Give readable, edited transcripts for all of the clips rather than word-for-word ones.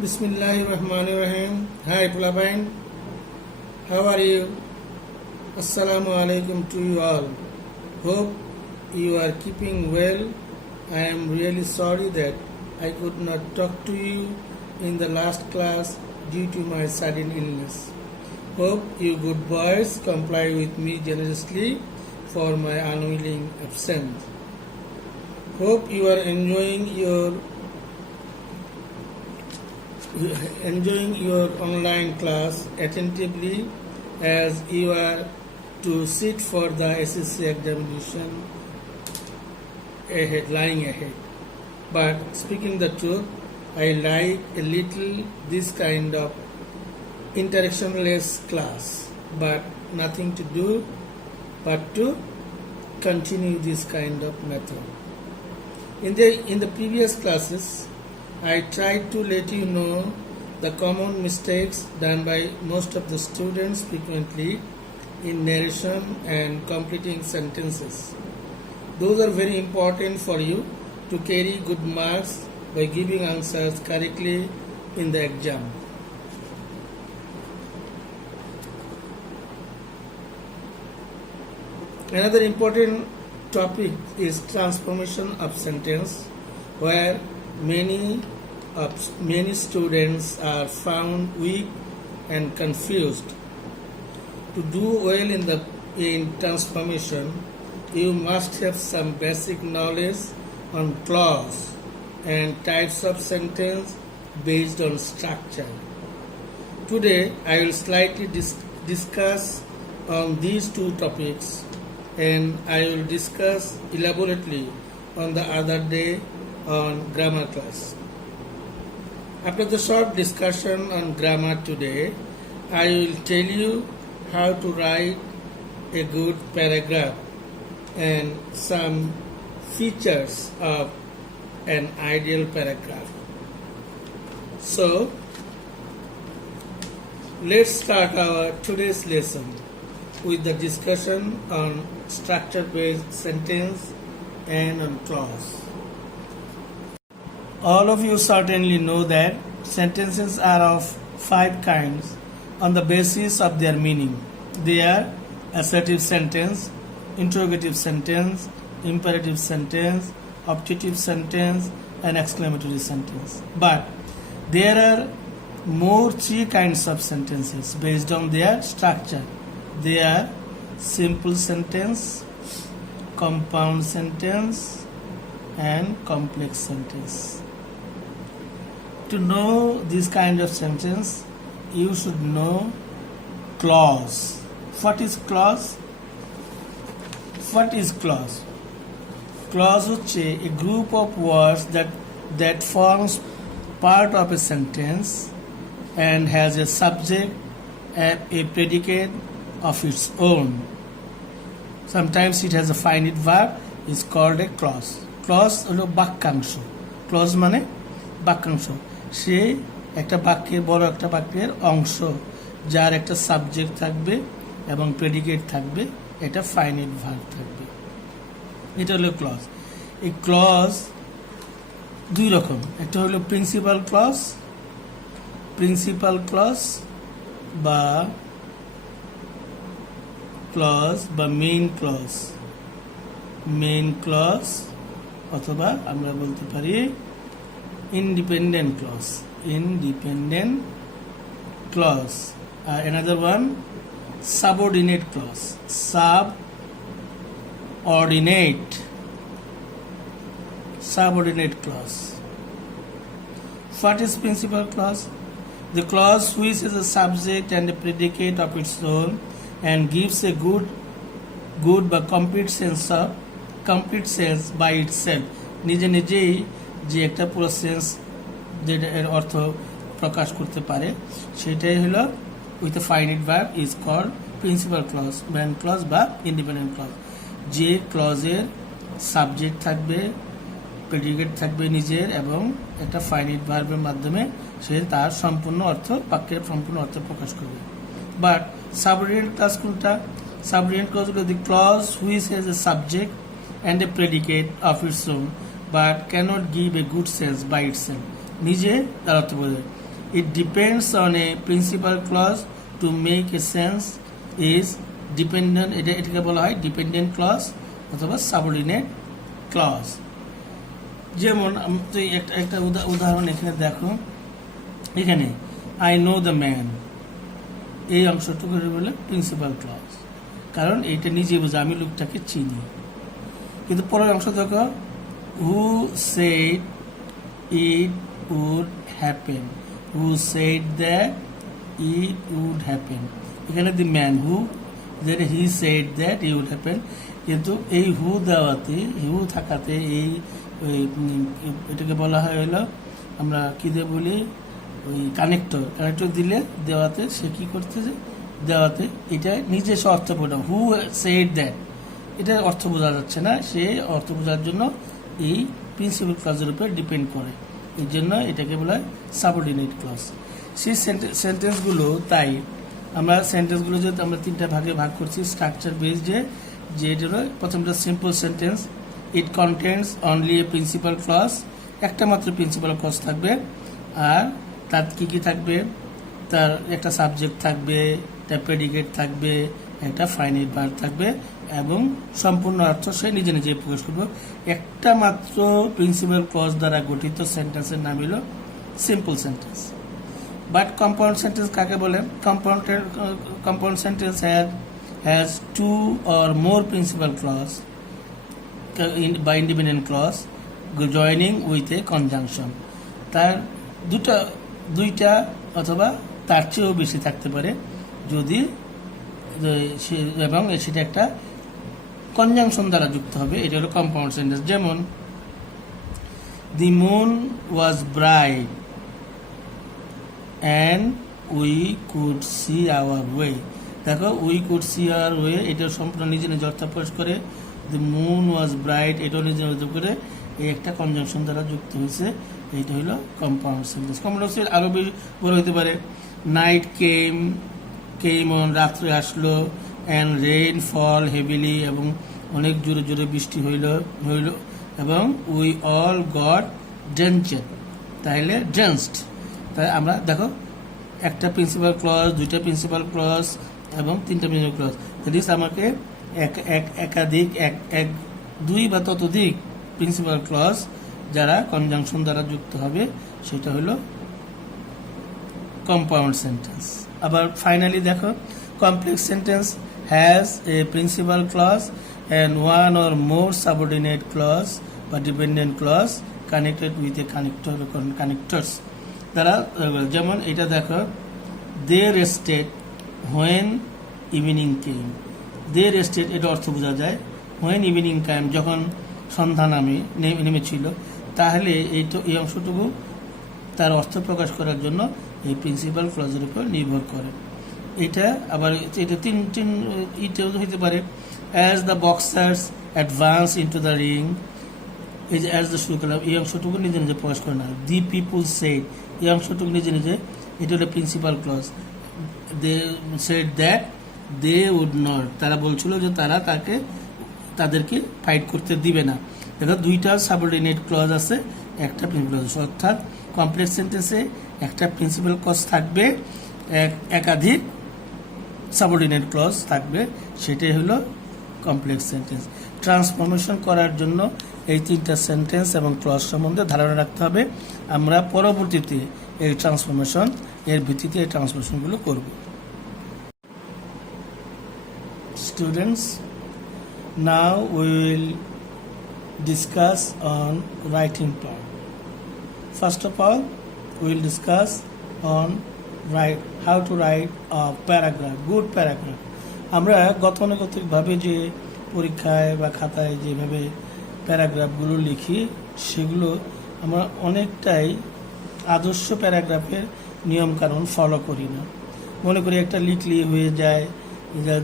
Bismillahirrahmanirrahim. Hi Pulabain, how are you? Assalamu alaikum to you all. Hope you are keeping well. I am really sorry that I could not talk to you in the last class due to my sudden illness. Hope you good boys comply with me generously for my unwilling absence. Hope you are enjoying your online class attentively as you are to sit for the SSC examination lying ahead. But speaking the truth, I like a little this kind of interactionless class, but nothing to do but to continue this kind of method. In the previous classes, I tried to let you know the common mistakes done by most of the students frequently in narration and completing sentences. Those are very important for you to carry good marks by giving answers correctly in the exam. Another important topic is transformation of sentence, where many students are found weak and confused. To do well in transformation, you must have some basic knowledge on clause and types of sentence based on structure. Today, I will slightly discuss on these two topics, and I will discuss elaborately on the other day on grammar class. After the short discussion on grammar today, I will tell you how to write a good paragraph and some features of an ideal paragraph. So, let's start our today's lesson with the discussion on structure-based sentence and on clause. All of you certainly know that sentences are of 5 kinds on the basis of their meaning. They are assertive sentence, interrogative sentence, imperative sentence, optative sentence, and exclamatory sentence. But there are more 3 kinds of sentences based on their structure. They are simple sentence, compound sentence, and complex sentence. To know this kind of sentence, you should know clause. What is clause? What is clause? Clause হচ্ছে a group of words that forms part of a sentence and has a subject and a predicate of its own. Sometimes it has a finite verb, is called a clause. Clause হলো বাক্যাংশ. Clause মানে বাক্যাংশ। সে একটা বাক্যের বড় একটা বাক্যের অংশ যার একটা সাবজেক্ট থাকবে এবং প্রেডিকেট থাকবে, এটা ফাইনাইট ভার্ব থাকবে। এটা হলো ক্লজ। এই ক্লজ 2 রকম, একটা হলো প্রিন্সিপাল ক্লজ বা মেইন ক্লজ অথবা আমরা বলতে পারি independent clause. Another one, subordinate clause. Subordinate clause. What is principal clause? The clause which has a subject and a predicate of its own and gives a good but complete sense by itself. নিজেই যে একটা পুরো sense যেটা এর অর্থ প্রকাশ করতে পারে, সেটাই হলো with a finite verb is called principal clause, main clause বা ইন্ডিপেন্ডেন্ট ক্লজ। যে ক্লজের সাবজেক্ট থাকবে, প্রেডিকেট থাকবে নিজের এবং একটা ফাইনাইট ভার্বের মাধ্যমে সে তার সম্পূর্ণ অর্থ, বাক্যের সম্পূর্ণ অর্থ প্রকাশ করবে। বাট সাবঅর্ডিনেট ক্লজ কোনটা? সাবঅর্ডিনেট ক্লজ হলো the clause which has a subject and a predicate of its own but cannot give a good sense by itself. নিজে তার অর্থ বোঝায়। It depends on a principal clause to make a sense is dependent, এটাকে বলা হয় dependent clause অথবা subordinate clause. যেমন একটা উদাহরণ এখানে দেখো, এখানে আই নো দ্য ম্যান, এই অংশটুকু বলে প্রিন্সিপাল ক্লজ, কারণ এইটা নিজে বোঝা আমি লোকটাকে চিনি। কিন্তু পরের অংশ দেখো, who said it would happen, who said that it would happen, এখানে দি ম্যান হু, যেটা he said that it would happen, কিন্তু এই হু দেওয়াতে, হু থাকাতে এই এটাকে বলা হয় হলো, আমরা কী দিয়ে বলি, ওই কানেক্টর দিলে দেওয়াতে সে কী করতেছে, দেওয়াতে এটা নিজস্ব অর্থ বোঝা, হু সেড দ্যাট এটা অর্থ বোঝা যাচ্ছে না, সে অর্থ বোঝার জন্য এই প্রিন্সিপাল ক্লজের উপর ডিপেন্ড করে, এই জন্য এটাকে বলা হয় সাবঅর্ডিনেট ক্লজ। সেই সেন্টেন্সগুলো, তাই আমরা সেন্টেন্সগুলো যেহেতু আমরা তিনটা ভাগে ভাগ করছি স্ট্রাকচার বেস, যে এটা হলো প্রথমটা simple sentence, it contains only a principal clause, একটা মাত্র প্রিন্সিপাল ক্লজ থাকবে, আর তার কী কী থাকবে, তার একটা সাবজেক্ট থাকবে, একটা প্রেডিকেট থাকবে, একটা ফাইনাইট ভার্ব থাকবে, এবং সম্পূর্ণ অর্থ সে নিজে নিজে প্রকাশ করবে। একটা মাত্র প্রিন্সিপাল ক্লজ দ্বারা গঠিত সেন্টেন্সের নাম হলো simple sentence. But compound sentence কাকে বলে? Compound sentence has two or more principal clause বা independent clause joining with a conjunction, তার দুইটা অথবা তার চেয়েও বেশি থাকতে পারে যদি, এবং সেটা একটা কনজাংশন দ্বারা যুক্ত হবে, এটা হলো কম্পাউন্ড সেন্টেন্স। যেমন the moon was bright and we could see our way, দেখো we could see our way এটা সম্পূর্ণ নিজে নিজে অর্থ প্রকাশ করে, দি মুন ওয়াজ ব্রাইট এটাও নিজে নিজে করে এই একটা কনজাংশন দ্বারা যুক্ত হয়েছে, এইটা হলো কম্পাউন্ড সেন্টেন্স। কম্পাউন্ড সেন্টেন্স আরও বড় হতে পারে, নাইট কেম অন, রাত্রে আসলো, অ্যান্ড রেইন ফল হেভিলি, এবং অনেক জোরে জোরে বৃষ্টি হইল, এবং উই অল গট ড্রেঞ্চড, তাহলে ড্রেঞ্চড, তাই আমরা দেখো একটা প্রিন্সিপাল ক্লজ, দুইটা প্রিন্সিপাল ক্লজ এবং তিনটা প্রিন্সিপাল ক্লজ, দ্যাট ইজ আমাকে একাধিক দুই বা ততোধিক প্রিন্সিপাল ক্লজ যারা কনজাংশন দ্বারা যুক্ত হবে, সেটা হলো কম্পাউন্ড সেন্টেন্স। আবার ফাইনালি দেখো, complex sentence has a principal clause and one or more subordinate clause বা dependent clause connected with a connector or connectors দ্বারা, যেমন এটা দেখো, they rested when evening came, they rested এটা অর্থ বোঝা যায়, when evening came যখন সন্ধ্যা নেমেছিল, তাহলে এই অংশটুকু তার অর্থ প্রকাশ করার জন্য এই প্রিন্সিপাল ক্লজের উপর নির্ভর করে। এটা আবার এটা তিনটা হইতে পারে, as the boxers advance into the ring, এই যে as the শুরু করলাম, এই অংশটুকু নিজে নিজে প্রকাশ করে না, the people said এই অংশটুকু নিজে নিজে, এটা হলো principal clause, they said that they would not, তারা বলছিল যে তারা তাদেরকে ফাইট করতে দিবে না। দেখো দুইটা সাবঅর্ডিনেট ক্লজ আছে, একটা প্রিন্সিপাল ক্লজ, অর্থাৎ কমপ্লেক্স সেন্টেন্সে একটা প্রিন্সিপাল ক্লজ থাকবে, একাধিক সাবঅর্ডিনেট ক্লজ থাকবে, সেটাই হলো কমপ্লেক্স সেন্টেন্স। ট্রান্সফরমেশন করার জন্য এই তিনটা সেন্টেন্স এবং ক্লজ সম্বন্ধে ধারণা রাখতে হবে, আমরা পরবর্তীতে এই ট্রান্সফরমেশন এর ভিত্তিতে এই ট্রান্সফরমেশনগুলো করব। Students, now we will discuss on writing part. First of all we will discuss on how to write a paragraph, good paragraph. আমরা গতানুগতিকভাবে যে পরীক্ষায় বা খাতায় যেভাবে প্যারাগ্রাফগুলো লিখি, সেগুলো আমরা অনেকটাই আদর্শ প্যারাগ্রাফের নিয়মকানুন ফলো করি না। মনে করি একটা লিখলি হয়ে যায়,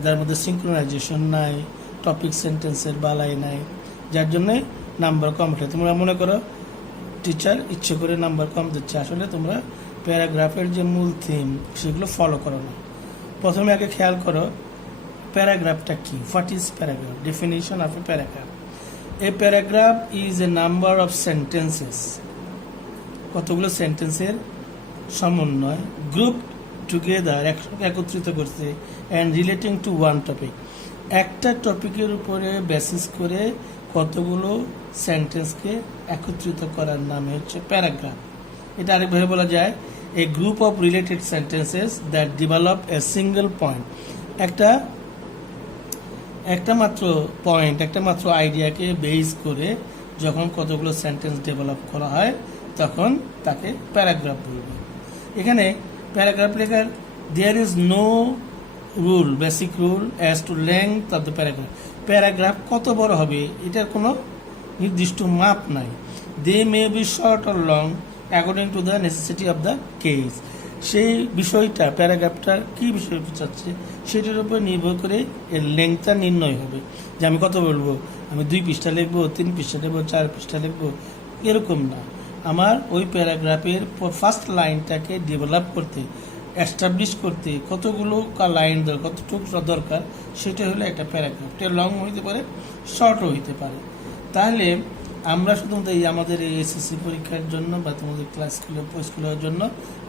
যার মধ্যে সিঙ্ক্রোনাইজেশন নাই, টপিক সেন্টেন্সের বালাই নাই, যার জন্যে নাম্বার কম ওঠে। তোমরা মনে করো টিচার ইচ্ছে করে নাম্বার কম দিচ্ছে, আসলে তোমরা প্যারাগ্রাফের যে মূল থিম সেগুলো ফলো করো না। প্রথমে আগে খেয়াল করো প্যারাগ্রাফটা কি, what is paragraph, definition of a paragraph. A paragraph is a number of sentences, কতগুলো সেন্টেন্সের সমন্বয়, গ্রুপ টুগেদার, একসঙ্গে একত্রিত করছে, and relating to one topic, একটা টপিকের উপরে বেসিস করে কতগুলো সেন্টেন্সকে একত্রিত করার নামে হচ্ছে প্যারাগ্রাফ। এটা আরেকভাবে বলা যায় a group of related sentences that develop a single point. একটা মাত্র পয়েন্ট, একটা মাত্র আইডিয়াকে বেস করে যখন কতগুলো সেন্টেন্স ডেভেলপ করা হয় তখন তাকে প্যারাগ্রাফ বলবে। এখানে প্যারাগ্রাফ লেখার there is no rule, basic rule as to length of the paragraph. Paragraph কত বড় হবে এটার কোনো নির্দিষ্ট মাপ নাই। They may be short or long according to the necessity of the case. সেই বিষয়টা, প্যারাগ্রাফটা কী বিষয় বোঝাচ্ছে সেটার উপর নির্ভর করে এর লেংথটা নির্ণয় হবে, যে আমি কত বলবো, আমি 2 পৃষ্ঠা লিখবো, 3 পৃষ্ঠা লিখবো, 4 পৃষ্ঠা লিখবো, এরকম না। আমার ওই প্যারাগ্রাফের ফার্স্ট লাইনটাকে ডেভেলপ করতে, এস্টাবলিশ করতে কতগুলো লাইন দরকার, কতটুকু দরকার, সেটা হলো একটা প্যারাগ্রাফ। এটা লং হইতে পারে, শর্টও হইতে পারে। তাহলে আমরা শুধুমাত্র এই আমাদের এই এসএসসি পরীক্ষার জন্য বা তোমাদের স্কুলের জন্য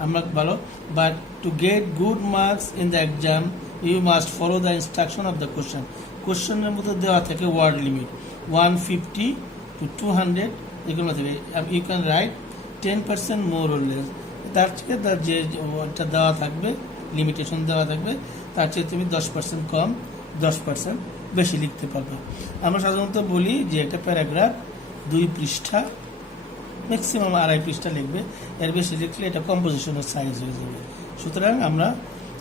আমরা ভালো, but to get good marks in the exam you must follow the instruction of the question. কোশ্চেনের মধ্যে দেওয়া থাকে ওয়ার্ড লিমিট 150 to 200, এগুলো থেকে you can write 10% more or less. তার থেকে তার যে ওটা দেওয়া থাকবে, লিমিটেশন দেওয়া থাকবে, তার চেয়ে তুমি 10% কম, 10% বেশি লিখতে পারবে। আমরা সাধারণত বলি যে একটা প্যারাগ্রাফ 2 পৃষ্ঠা, ম্যাক্সিমাম 2.5 পৃষ্ঠা লিখবে, এর বেশি লিখলে এটা কম্পোজিশনের সাইজ হয়ে যাবে। সুতরাং আমরা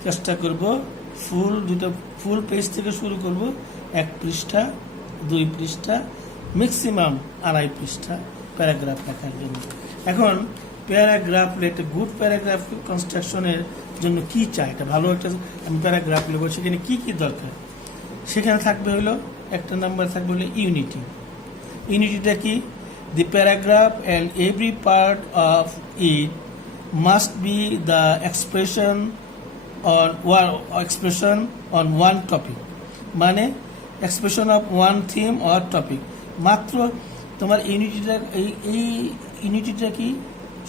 চেষ্টা করব ফুল পেজ থেকে শুরু করব, 1 পৃষ্ঠা, 2 পৃষ্ঠা, ম্যাক্সিমাম 2.5 পৃষ্ঠা প্যারাগ্রাফ লেখার জন্য। এখন প্যারাগ্রাফ, একটা গুড প্যারাগ্রাফ কনস্ট্রাকশনের জন্য কি চাই, একটা ভালো একটা আমি প্যারাগ্রাফ লিখবো, সেখানে কি কি দরকার? সেখানে থাকবে হলো, একটা নাম্বার থাকবে হলো ইউনিটি। ইউনিটিটা কি? The paragraph and every part of it must be the expression on one topic, মানে expression of one theme or topic. মাত্র তোমার ইউনিটিটা, এই ইউনিটিটা কি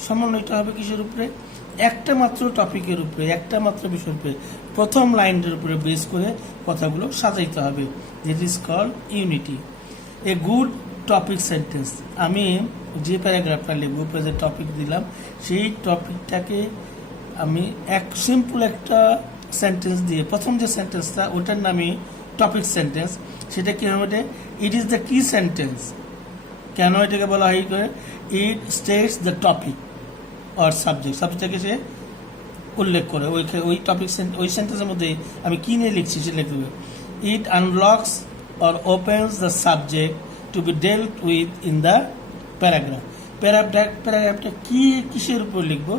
সমন্বয়টা হবে কিসের উপরে? একটা মাত্র টপিকের উপরে, একটা মাত্র বিষয়ের উপরে, প্রথম লাইনের উপরে বেস করে কথাগুলো সাজাইতে হবে। This is called unity. A good topic sentence, আমি যে প্যারাগ্রাফটা লিখবো, যে টপিক দিলাম, সেই টপিকটাকে আমি সিম্পল একটা সেন্টেন্স দিয়ে, প্রথম যে সেন্টেন্সটা ওটার নামে টপিক সেন্টেন্স, সেটা কি হবে? ইট ইজ দ্য কি সেন্টেন্স। কেন এটাকে বলা হয় করে? ইট স্টেটস দ্য টপিক অর সাবজেক্টটাকে সে উল্লেখ করে, ওই টপিক, ওই সেন্টেন্সের মধ্যে আমি কি নিয়ে লিখছি সে লিখতে হবে। It unlocks or opens the subject to be dealt with in the paragraph. প্যারাগ্রাফটা কি, কিসের উপর লিখবো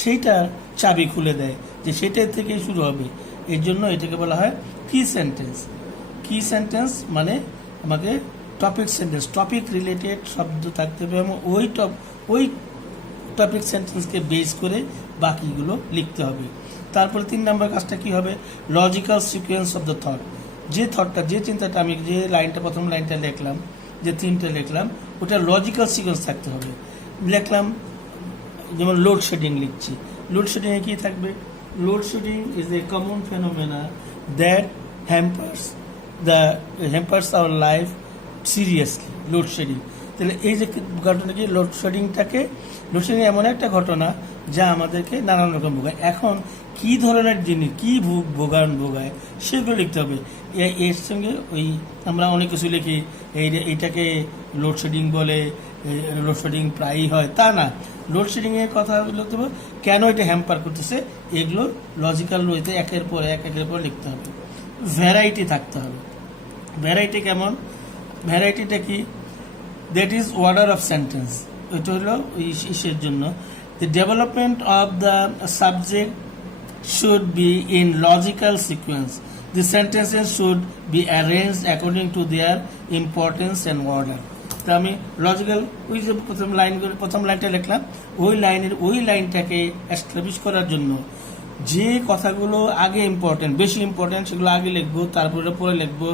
সেইটার চাবি খুলে দেয়, যে সেটার থেকে শুরু হবে। এর জন্য এটাকে বলা হয় কি সেন্টেন্স। কি সেন্টেন্স মানে আমাকে টপিক সেন্টেন্স, টপিক রিলেটেড শব্দ থাকতে হবে এবং ওই টপিক সেন্টেন্সকে বেস করে বাকিগুলো লিখতে হবে। তারপরে 3 নম্বর কাজটা কি হবে? Logical sequence of the thought. যে থটটা, যে চিন্তাটা, আমি যে লাইনটা, প্রথম লাইনটা লিখলাম, যে থিমটা লিখলাম, ওটা লজিক্যাল সিকোয়েন্স থাকতে হবে। লিখলাম, যেমন লোডশেডিং লিখছি, লোডশেডিংয়ে কী থাকবে? Load shedding is a common phenomena that hampers our life seriously. Load shedding, তাহলে এই যে ঘটনা কি, লোডশেডিং এমন একটা ঘটনা যা আমাদেরকে নানান রকম ভোগায়। এখন কি ধরনের জিনিস, কি ভোগায় সেগুলো লিখতে হবে। এর সঙ্গে আমরা অনেক কিছু লিখি, এইটাকে লোডশেডিং বলে, লোডশেডিং প্রায়ই হয়, তা না। লোডশেডিংয়ের কথা লিখতে হবে, কেন এটা হ্যাম্পার করতেছে, এগুলো লজিক্যাল ওয়েতে একের পর লিখতে হবে। ভ্যারাইটি থাকতে হবে। ভ্যারাইটি কেমন? ভ্যারাইটিটা কি? That is order of sentence. এটা হলো ইসের জন্য, the development of the subject should be in logical sequence. The sentences should be arranged according to their importance and order. তো আমি লজিক্যাল, ওই যে প্রথম লাইনটা লিখলাম, ওই লাইনটাকে এস্টাবলিশ করার জন্য যে কথাগুলো আগে ইম্পর্টেন্ট, বেশি ইম্পর্টেন্ট, সেগুলো আগে লিখবো, তারপরে পরে লিখবো,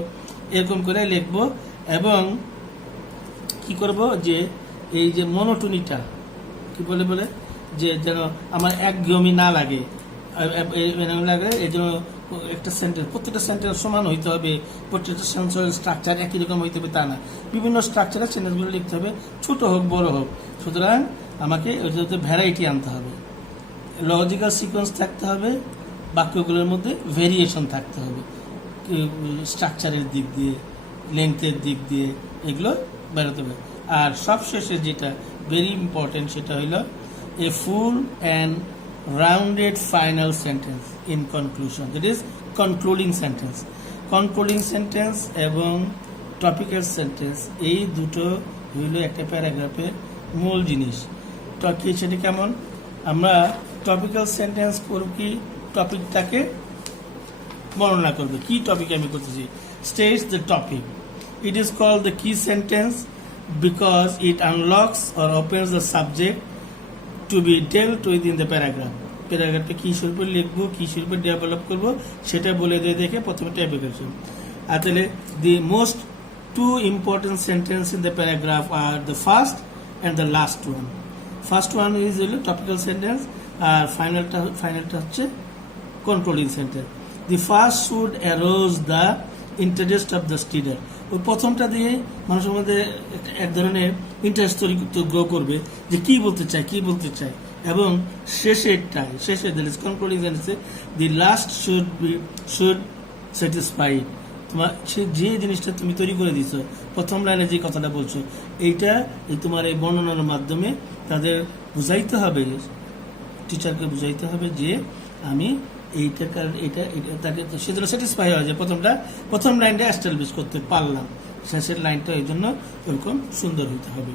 এরকম করে লিখবো। এবং কি করব, যে এই যে মনোটনিটা কি বলে যে যেন আমার একঘেয়েমি না লাগে, লাগে এই জন্য একটা সেন্টেন্স, প্রত্যেকটা সেন্টেন্স সমান হইতে হবে, প্রত্যেকটা সেন্টেন্সের স্ট্রাকচার একই রকম হইতে হবে তা না, বিভিন্ন স্ট্রাকচারের সেন্টেন্সগুলো লিখতে হবে, ছোট হোক বড় হোক। সুতরাং আমাকে ওইটাতে ভ্যারাইটি আনতে হবে, লজিক্যাল সিকোয়েন্স থাকতে হবে, বাক্যগুলোর মধ্যে ভেরিয়েশন থাকতে হবে, স্ট্রাকচারের দিক দিয়ে, লেন্থের দিক দিয়ে, এগুলো বেরোতে হবে। আর সবশেষে যেটা ভেরি ইম্পর্টেন্ট সেটা হইল a full and rounded final sentence in conclusion, that is concluding sentence. Concluding sentence এবং topical sentence এই দুটো হইল একটা প্যারাগ্রাফের মূল জিনিস। কি সেটা কেমন? আমরা টপিক্যাল সেন্টেন্স করব কি, টপিকটাকে বর্ণনা করবে, কি টপিক আমি করতেছি, states the topic. It is called the key sentence because it unlocks or opens the subject to be dealt with in the paragraph. প্যারাগ্রাফে কি শিল্প লিখবো, কি শিল্প ডেভেলপ করবো সেটা বলে দিয়ে দেখে প্রথমে টপিক্যাল। আর তাহলে the most two important sentence in the paragraph are the first and the last one. First one is হলো টপিক্যাল সেন্টেন্স, আর ফাইনালটা হচ্ছে controlling sentence. The first should arouse the interest of the student. ওই প্রথমটা দিয়ে মানুষের মধ্যে এক ধরনের ইন্টারেস্ট তৈরি গ্রো করবে যে কি বলতে চায়, এবং শেষের কনক্লুডিং সেন্টেন্সে দি লাস্ট শুড স্যাটিসফাই। তোমার যে জিনিসটা তুমি তৈরি করে দিছো, প্রথম লাইনে যে কথাটা বলছো, এইটা তোমার এই বর্ণনার মাধ্যমে তাদের বুঝাইতে হবে, টিচারকে বুঝাইতে হবে যে আমি তাকে সেজন্য স্যাটিসফাই হয় যে প্রথম লাইনটা এস্টাবলিশ করতে পারলাম, শেষের লাইনটা এই জন্য ওরকম সুন্দর হইতে হবে।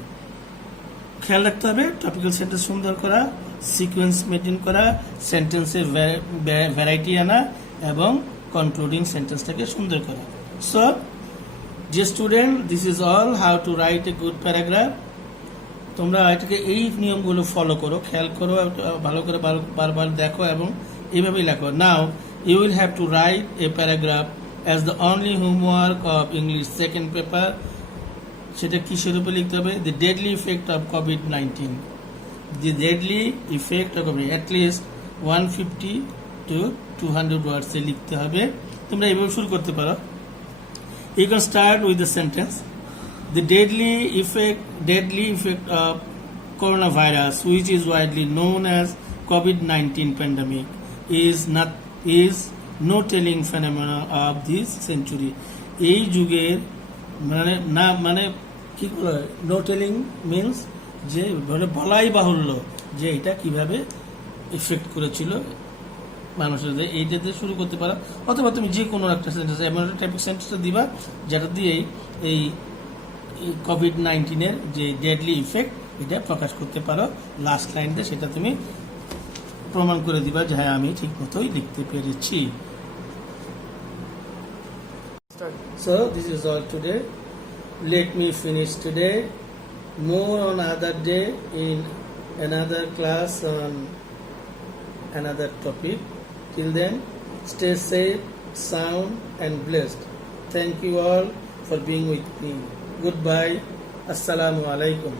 খেয়াল রাখতে হবে টপিক্যাল সেন্টেন্স সুন্দর করা, সিকোয়েন্স মেনটেন করা, সেন্টেন্সের ভ্যারাইটি আনা এবং কনক্লুডিং সেন্টেন্সটাকে সুন্দর করা। সো যে student, this is all how to write a good paragraph. তোমরা এটাকে এই নিয়মগুলো ফলো করো, খেয়াল করো, ভালো করে বারবার দেখো এবং এইভাবেই লেখো। Now you will have to write a paragraph as the only homework of English second paper. সেটা কিসের উপরে লিখতে হবে? The deadly effect of COVID-19, the deadly effect of COVID, at least 150 to 200 words এ লিখতে হবে। তোমরা এইভাবে শুরু করতে পারো। You can start with the sentence, the deadly effect of coronavirus, which is widely known as COVID-19 pandemic, is no telling phenomena of this century. এই যুগের মানে কি বলে, নো টেলিং মিনস যে বলাই বাহুল্য যে এটা কিভাবে ইফেক্ট করেছিল মানুষের, এইটা দিয়ে শুরু করতে পারো। অথবা তুমি যে কোনো একটা সেন্টেন্স, এমন একটা টাইপের সেন্টেন্সটা দিবা যেটা দিয়ে এই COVID-19 যে ডেডলি ইফেক্ট এটা প্রকাশ করতে পারো। লাস্ট লাইন দিয়ে সেটা তুমি প্রমাণ করে দিবা যে হ্যাঁ আমি ঠিক মতোই লিখতে পেরেছি। So this is all today. Let me finish today. More on other day in another class on another topic. Till then, stay safe, sound and blessed. Thank you all for being with me. Goodbye. Assalamu alaikum.